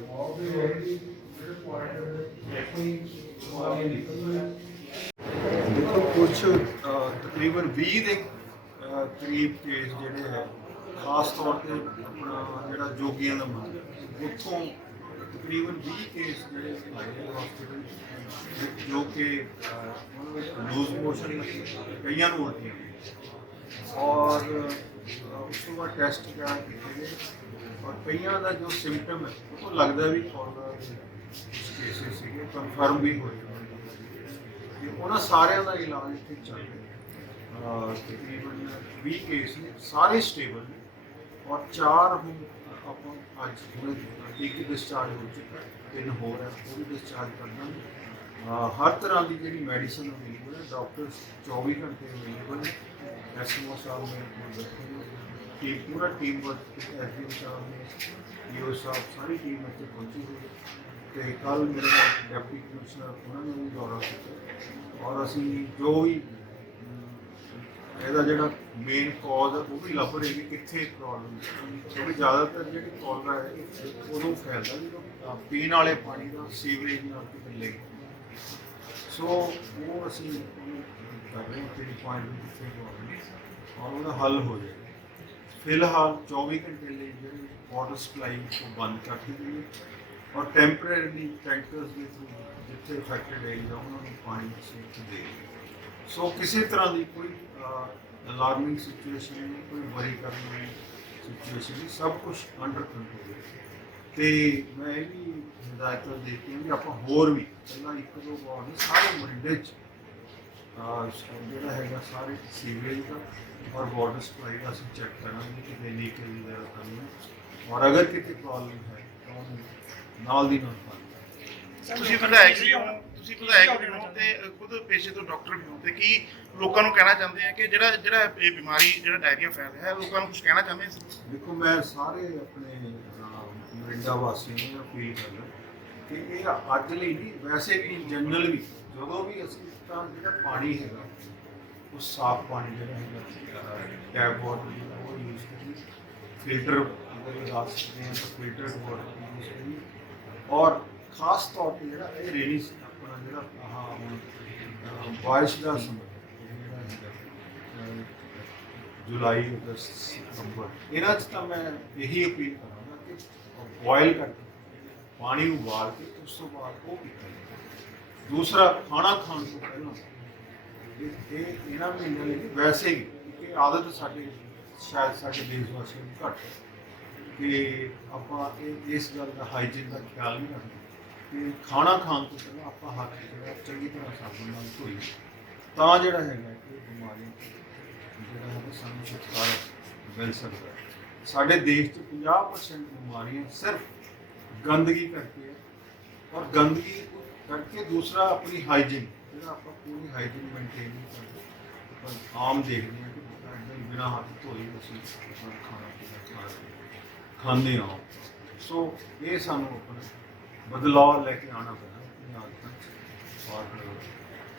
all ਦੇਖੋ ਕੁਝ ਤਕਰੀਬਨ 20 ਦੇ ਕਰੀਬ ਕੇਸ ਜਿਹੜੇ ਹੈ, ਖਾਸ ਤੌਰ ਤੇ ਆਪਣਾ ਜਿਹੜਾ ਜੋਗੀਆਂ ਦਾ ਮਾਮਲਾ ਉੱਥੋਂ ਤਕਰੀਬਨ 20 ਕੇਸ ਜਿਹੜੇ ਹਸਪੀਟਲ ਜੋ ਕਿ ਲੂਜ਼ ਮੋਸ਼ਨ ਕਈਆਂ ਨੂੰ ਹੋਣਗੇ ਔਰ ਉਸ ਤੋਂ ਬਾਅਦ ਟੈਸਟ ਕਰਾ ਕੀਤੇ ਗਏ ਔਰ ਕਈਆਂ ਦਾ ਜੋ ਸਿੰਪਟਮ ਹੈ, ਉਹ ਤੋਂ ਲੱਗਦਾ ਵੀ ਕੋਰੋਨਾ ਕੇਸਿਸ ਸੀਗੇ ਕਨਫਰਮ ਵੀ ਹੋਏ ਤੇ ਉਹਨਾਂ ਸਾਰਿਆਂ ਦਾ ਇਲਾਜ ਇੱਥੇ ਚੱਲ ਰਿਹਾ ਅਹ ਤਕਰੀਬਨ 20 ਕੇਸ ਨੇ, ਸਾਰੇ ਸਟੇਬਲ ਨੇ। ਔਰ ਚਾਰ ਹੁਣ ਆਪਾਂ ਅੱਜ ਹੁਣ ਇੱਕ ਡਿਸਚਾਰਜ ਹੋ ਚੁੱਕਾ ਤਿੰਨ ਹੋਰ ਹੈ, ਉਹ ਵੀ ਡਿਸਚਾਰਜ ਕਰਨਾ ਅਹ ਹਰ ਤਰ੍ਹਾਂ ਦੀ ਜਿਹੜੀ ਮੈਡੀਸਨ ਅਵੇਲੇਬਲ ਹੈ ਡਾਕਟਰ 24 ਘੰਟੇ ਅਵੇਲੇਬਲ ਨੇ। ਐਸਐਮਓ ਸਾਹਿਬ ਨੇ ਬੈਠੇ ਪੂਰਾ ਟੀਮ ਵਰਕ ਐਸਡੀਐਮ ਸਾਹਿਬ ਨੇ ਈਓ ਸਾਹਿਬ ਸਾਰੀ ਟੀਮ ਇੱਥੇ ਪਹੁੰਚੀ ਹੋਈ ਹੈ। ਤੇ ਕੱਲ ਮੇਰੇ ਨਾਲ ਡਿਪਟੀ ਕਮਿਸ਼ਨਰ ਉਹਨਾਂ ਨੇ ਵੀ ਦੌਰਾ ਕੀਤਾ ਔਰ ਅਸੀਂ ਜੋ ਵੀ ਇਹਦਾ ਜਿਹੜਾ ਮੇਨ ਕਾਜ਼ ਹੈ ਉਹ ਵੀ ਲੱਭ ਰਹੇ ਕਿ ਕਿੱਥੇ ਪ੍ਰੋਬਲਮ ਕਿਉਂਕਿ ਜ਼ਿਆਦਾਤਰ ਜਿਹੜੀ ਕਾਲਰਾ ਹੈ ਇਹ ਉਦੋਂ ਫੈਲਦਾ ਜਦੋਂ ਅ, ਪੀਣ ਵਾਲੇ ਪਾਣੀ ਦਾ ਸੀਵਰੇਜ ਨਾਲ ਕਿਤੇ ਲੈ ਸੋ ਉਹ ਅਸੀਂ ਕਰ ਰਹੇ ਹਾਂ ਕਿ ਪੁਆਇੰਟ ਕਿੱਥੇ ਪ੍ਰੋਬਲਮ ਹੈ ਔਰ ਉਹਦਾ ਹੱਲ ਹੋ ਜਾਏ ਫਿਲਹਾਲ 24 ਘੰਟੇ ਲਈ ਜਿਹੜੀ ਵਾਟਰ ਸਪਲਾਈ ਉਹ ਬੰਦ ਕਰ ਦਿੱਤੀ ਗਈ ਹੈ ਔਰ ਟੈਂਪਰੇਰੀ ਟੈਂਕਰਸ ਦੇ ਥਰੂ ਜਿੱਥੇ ਇਫੈਕਟਡ ਏਰੀਆ ਉਹਨਾਂ ਨੂੰ ਪਾਣੀ ਅਸੀਂ ਦੇ ਰਹੇ ਸੋ ਕਿਸੇ ਤਰ੍ਹਾਂ ਦੀ ਕੋਈ ਅਲਾਰਮਿੰਗ ਸਿਚੁਏਸ਼ਨ ਨਹੀਂ ਕੋਈ ਵਰੀ ਕਰਨ ਵਾਲੀ ਸਿਚੁਏਸ਼ਨ ਨਹੀਂ ਸਭ ਕੁਝ ਅੰਡਰ ਕੰਟਰੋਲ ਹੈ ਤੇ ਮੈਂ ਇਹ ਵੀ ਹਦਾਇਤਾਂ ਦੇ ਵੀ ਆਪਾਂ ਹੋਰ ਵੀ ਪਹਿਲਾਂ ਇੱਕ ਦੋ ਵਾਰ ਨਹੀਂ ਸਾਰੇ ਮਰਿੰਡੇ ਚ ਜਿਹੜਾ ਹੈਗਾ ਸਾਰੇ ਸੀਵਰੇਜ ਦਾ ਔਰ ਵਾਟਰ ਸਪਲਾਈ ਦਾ ਅਸੀਂ ਚੈੱਕ ਕਰਾਂਗੇ ਕਿ ਕਿਤੇ ਲੀਕੇਜ ਵਗੈਰਾ ਤਾਂ ਨਹੀਂ ਹੈ। ਔਰ ਅਗਰ ਕਿਤੇ ਪ੍ਰੋਬਲਮ ਹੈ ਤਾਂ ਉਹਨੂੰ ਨਾਲ ਦੀ ਨਾਲ ਤੁਸੀਂ ਵਿਧਾਇਕ ਵੀ ਹੋ ਤੁਸੀਂ ਵਿਧਾਇਕ ਵੀ ਹੋ ਤੇ ਖੁਦ ਪੇਸ਼ੇ ਤੋਂ ਡਾਕਟਰ ਵੀ ਹੋ ਤੇ ਕੀ ਲੋਕਾਂ ਨੂੰ ਕਹਿਣਾ ਚਾਹੁੰਦੇ ਆ ਕਿ ਜਿਹੜਾ ਜਿਹੜਾ ਇਹ ਬਿਮਾਰੀ ਜਿਹੜਾ ਡਾਇਰੀਆ ਫੈਲ ਰਿਹਾ ਹੈ ਲੋਕਾਂ ਨੂੰ ਕੁਝ ਕਹਿਣਾ ਚਾਹੁੰਦੇ ਆ ਦੇਖੋ ਮੈਂ ਸਾਰੇ ਆਪਣੇ ਅਹ, ਮਰਿੰਡਾ ਵਾਸੀਆਂ ਨੂੰ ਅਪੀਲ ਕਰਦਾ ਇਹ ਅੱਜ ਲਈ ਨਹੀਂ ਵੈਸੇ ਵੀ ਜਨਰਲ ਵੀ ਜਦੋਂ ਵੀ ਅਸੀਂ ਤਾਂ ਜਿਹੜਾ ਪਾਣੀ ਹੈਗਾ ਉਹ ਸਾਫ਼ ਪਾਣੀ ਜਿਹੜਾ ਹੈਗਾ ਟੈਪ ਵਾਟਰ ਜਿਹੜਾ ਉਹ ਯੂਜ਼ ਕਰੀਏ ਫਿਲਟਰ ਅਗਰ ਲਗਾ ਸਕਦੇ ਹਾਂ ਤਾਂ ਫਿਲਟਰਡ ਵਾਟਰ ਯੂਜ਼ ਕਰੀਏ ਔਰ ਖਾਸ ਤੌਰ ਤੇ ਜਿਹੜਾ ਇਹ ਰੇਨੀ ਆਪਣਾ ਜਿਹੜਾ ਆਹ ਹੁਣ ਅਹ, ਬਾਰਿਸ਼ ਦਾ ਸਮਾਂ ਜਿਹੜਾ ਹੈਗਾ ਅਹ, ਜੁਲਾਈ ਅਗਸਤ ਸਤੰਬਰ ਇਹਨਾਂ 'ਚ ਤਾਂ ਮੈਂ ਇਹੀ ਅਪੀਲ ਕਰਾਂਗਾ ਕਿ ਬੋਇਲ ਕਰਕੇ ਪਾਣੀ ਉਬਾਲ ਕੇ ਉਸ ਤੋਂ ਬਾਅਦ ਉਹ ਕੀਤਾ ਜਾਵੇ ਦੂਸਰਾ, ਖਾਣਾ ਖਾਣ ਤੋਂ ਪਹਿਲਾਂ ਇਹ ਇਹ ਇਹਨਾਂ ਮਹੀਨਿਆਂ ਲਈ ਵੈਸੇ ਹੀ ਇਹ ਆਦਤ ਸਾਡੇ ਸ਼ਾਇਦ ਸਾਡੇ ਦੇਸ਼ ਵਾਸੀਆਂ ਨੂੰ ਘੱਟ ਹੈ ਕਿ ਆਪਾਂ ਇਹ ਇਸ ਗੱਲ ਦਾ ਹਾਈਜੀਨ ਦਾ ਖਿਆਲ ਨਹੀਂ ਰੱਖਦੇ ਕਿ ਖਾਣਾ ਖਾਣ ਤੋਂ ਪਹਿਲਾਂ ਆਪਾਂ ਹੱਥ ਜਿਹੜਾ ਚੰਗੀ ਤਰ੍ਹਾਂ ਸਾਬਣ ਨਾਲ ਧੋਈਏ ਤਾਂ ਜਿਹੜਾ ਹੈਗਾ ਕਿ ਬਿਮਾਰੀਆਂ ਜਿਹੜਾ ਹੈ ਸਾਨੂੰ ਛੁਟਕਾਰਾ ਮਿਲ ਸਕਦਾ ਸਾਡੇ ਦੇਸ਼ 'ਚ 50% ਬਿਮਾਰੀਆਂ ਸਿਰਫ ਗੰਦਗੀ ਕਰਕੇ ਔਰ ਗੰਦਗੀ ਕਰਕੇ ਦੂਸਰਾ ਆਪਣੀ ਹਾਈਜੀਨ ਜਿਹੜਾ ਆਪਾਂ ਪੂਰੀ ਹਾਈਜੀਨ ਮੇਨਟੇਨ ਨਹੀਂ ਕਰਦੇ। ਪਰ ਆਮ ਦੇਖਦੇ ਹਾਂ ਕਿ ਇੱਦਾਂ ਹੀ ਬਿਨਾਂ ਹੱਥ ਧੋਏ ਅਸੀਂ ਆਪਣਾ ਖਾਣਾ ਪੀਣਾ ਖਾ ਰਹੇ ਖਾਂਦੇ ਹਾਂ। ਸੋ ਇਹ ਸਾਨੂੰ ਆਪਣਾ ਬਦਲਾਅ ਲੈ ਕੇ ਆਉਣਾ ਪੈਣਾ, ਆਪਣੀ ਆਦਤਾਂ 'ਚ ਔਰ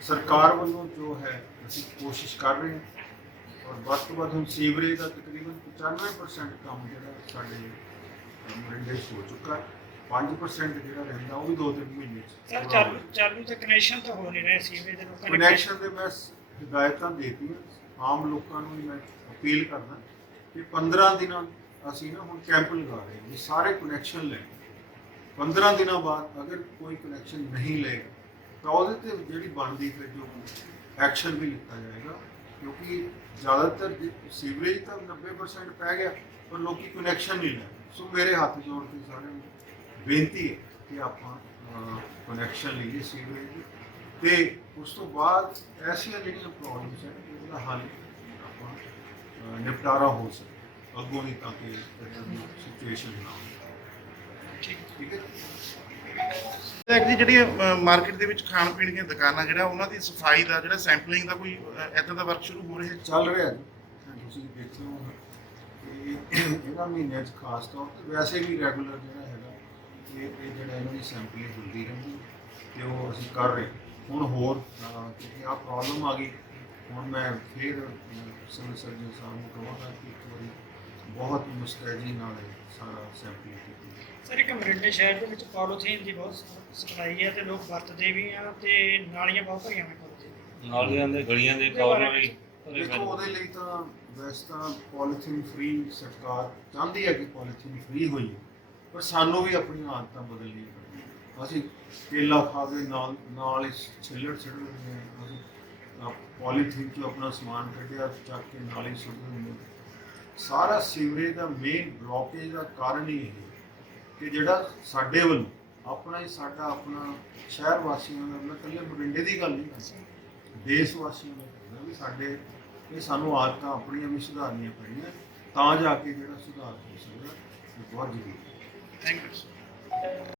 ਸਰਕਾਰ ਵੱਲੋਂ ਜੋ ਹੈ, ਅਸੀਂ ਕੋਸ਼ਿਸ਼ ਕਰ ਰਹੇ ਹਾਂ। ਔਰ ਵੱਧ ਤੋਂ ਵੱਧ ਹੁਣ ਸੀਵਰੇਜ ਦਾ ਤਕਰੀਬਨ 95% ਕੰਮ ਜਿਹੜਾ ਸਾਡੇ ਮਰਿੰਡੇ 'ਚ ਹੋ ਚੁੱਕਾ ਹੈ। 5% ਜਿਹੜਾ ਰਹਿੰਦਾ ਉਹ ਵੀ 2-3 ਮਹੀਨੇ 'ਚ ਸਰ ਚਾਲੂ। ਚਾਲੂ ਤੇ ਕਨੈਕਸ਼ਨ ਤਾਂ ਹੋ ਨਹੀਂ ਰਹੇ ਸੀਵਰੇਜ ਦੇ ਲੋਕਾਂ ਨੇ ਕਨੈਕਸ਼ਨ ਦੇ ਮੈਂ ਹਦਾਇਤਾਂ ਦੇਤੀਆਂ ਆਮ ਲੋਕਾਂ ਨੂੰ ਵੀ ਮੈਂ ਅਪੀਲ ਕਰਦਾ ਕਿ 15 ਦਿਨਾਂ ਅਸੀਂ ਨਾ ਹੁਣ ਕੈਂਪ ਲਗਾ ਰਹੇ ਹਾਂ ਸਾਰੇ ਕਨੈਕਸ਼ਨ ਲੈ 15 ਦਿਨਾਂ ਬਾਅਦ ਅਗਰ ਕੋਈ ਕਨੈਕਸ਼ਨ ਨਹੀਂ ਲਏਗਾ ਤਾਂ ਉਹਦੇ ਤੇ ਜਿਹੜੀ ਬਣਦੀ ਫਿਰ ਜੋ ਐਕਸ਼ਨ ਵੀ ਲਿੱਤਾ ਜਾਏਗਾ ਕਿਉਂਕਿ ਜ਼ਿਆਦਾਤਰ ਸੀਵਰੇਜ ਤਾਂ 90% ਪੈ ਗਿਆ ਪਰ ਲੋਕੀ ਕਨੈਕਸ਼ਨ ਨਹੀਂ ਲੈ। ਸੋ ਮੇਰੇ ਹੱਥ ਜੋੜ ਕੇ ਸਾਰਿਆਂ ਨੂੰ ਬੇਨਤੀ ਹੈ ਕਿ ਆਪਾਂ ਕਨੈਕਸ਼ਨ ਲਈਏ ਸੀਵਰੇਜ ਦੀ। ਤੇ ਉਸ ਤੋਂ ਬਾਅਦ ਐਸੀਆਂ ਜਿਹੜੀਆਂ ਪ੍ਰੋਬਲਮਸ ਹੈ ਉਹਦਾ ਹੱਲ ਆਪਾਂ ਨਿਪਟਾਰਾ ਹੋ ਸਕੇ। ਅੱਗੋਂ ਨਹੀਂ ਤਾਂ ਕਿ ਸਿਚੁਏਸ਼ਨ ਨਾ ਠੀਕ ਠੀਕ ਹੈ ਇੱਕ ਜੀ ਜਿਹੜੀ ਮਾਰਕੀਟ ਦੇ ਵਿੱਚ ਖਾਣ ਪੀਣ ਦੀਆਂ ਦੁਕਾਨਾਂ ਜਿਹੜਾ ਉਹਨਾਂ ਦੀ ਸਫ਼ਾਈ ਦਾ ਜਿਹੜਾ ਸੈਂਪਲਿੰਗ ਦਾ ਕੋਈ ਇਦਾਂ ਦਾ ਵਰਕ ਸ਼ੁਰੂ ਹੋ ਰਿਹਾ ਚੱਲ ਰਿਹਾ ਜੀ। ਤੁਸੀਂ ਦੇਖਦੇ ਹੋ ਇਹਨਾਂ ਮਹੀਨਿਆਂ 'ਚ ਖਾਸ ਤੌਰ ਤੇ ਵੈਸੇ ਵੀ ਰੈਗੂਲਰ ਜਿਹੜਾ ਹੈਗਾ ਇਹ ਇਹ ਜਿਹੜਾ ਇਹਨਾਂ ਦੀ ਸੈਂਪਲਿੰਗ ਹੁੰਦੀ ਰਹਿੰਦੀ ਹੈ ਤੇ ਉਹ ਅਸੀਂ ਕਰ ਰਹੇ ਹੁਣ ਹੋਰ ਆ ਪ੍ਰੋਬਲਮ ਆ ਗਈ ਹੁਣ ਮੈਂ ਫਿਰ ਸਿਵਲ ਸਰਜਨ ਸਾਹਿਬ ਨੂੰ ਕਹਾਂਗਾ ਕਿ ਇੱਕ ਵਾਰੀ ਬਹੁਤ ਮੁਸਤੈਦੀ ਨਾਲ ਸਾਰਾ ਸੈਂਪਲਿੰਗ ਕੀਤੀ ਜਾਵੇ। ਸਰ ਇੱਕ ਮਰਿੰਡੇ ਸ਼ਹਿਰ ਦੇ ਵਿੱਚ ਪੋਲੀਥੀਨ ਦੀ ਬਹੁਤ ਸਪਲਾਈ ਹੈ ਤੇ ਲੋਕ ਵਰਤਦੇ ਵੀ ਆ ਤੇ ਨਾਲੀਆਂ ਬਹੁਤ ਭਰੀਆਂ ਨੇ ਪੋਲੀਥੀਨ ਦੀਆਂ। ਨਾਲੀਆਂ ਦੇ ਗਲੀਆਂ ਦੇ ਕਾਰਨ ਵੀ ਭਰੇ ਦੇਖੋ। ਉਹਦੇ ਲਈ ਤਾਂ ਵੈਸੇ ਤਾਂ ਪੋਲੀਥੀਨ ਫ੍ਰੀ ਸਰਕਾਰ ਚਾਹੁੰਦੀ ਹੈ ਕਿ ਪੋਲੀਥੀਨ ਫ੍ਰੀ ਹੋਈ ਪਰ ਸਾਨੂੰ ਵੀ ਆਪਣੀਆਂ ਆਦਤਾਂ ਬਦਲਣੀਆਂ ਪੈਣੀਆਂ ਅਸੀਂ ਕੇਲਾ ਖਾ ਕੇ ਨਾਲ ਨਾਲ ਹੀ ਛਿੱਲੜ ਛਿੱੜ ਦਿੰਦੇ ਹਾਂ। ਅਸੀਂ ਪੋਲੀਥੀਨ ਚੋਂ ਆਪਣਾ ਸਮਾਨ ਕੱਢਿਆ, ਚੱਕ ਕੇ ਨਾਲ ਹੀ ਸੁੱਟ ਦਿੰਦੇ ਹਾਂ। ਸਾਰਾ ਸੀਵਰੇਜ ਦਾ ਮੇਨ ਬਲੌਕੇਜ ਦਾ ਕਾਰਨ ਹੀ ਇਹ ਕਿ ਜਿਹੜਾ ਸਾਡੇ ਵੱਲ ਆਪਣਾ ਹੀ ਸਾਡਾ ਆਪਣਾ ਸ਼ਹਿਰ ਵਾਸੀਆਂ ਦਾ, ਮੈਂ ਇਕੱਲੇ ਮਰਿੰਡੇ ਦੀ ਗੱਲ ਨਹੀਂ ਕਰਦਾ ਦੇਸ਼ ਵਾਸੀਆਂ ਦਾ ਵੀ ਸਾਡੇ, ਇਹ ਸਾਨੂੰ ਆਦਤਾਂ ਆਪਣੀਆਂ ਵੀ ਸੁਧਾਰਨੀਆਂ ਪੈਣੀਆਂ, ਤਾਂ ਜਾ ਕੇ ਜਿਹੜਾ ਸੁਧਾਰ ਹੋ ਸਕਦਾ ਬਹੁਤ ਜ਼ਰੂਰੀ ਹੈ ਥੈਂਕ ਯੂ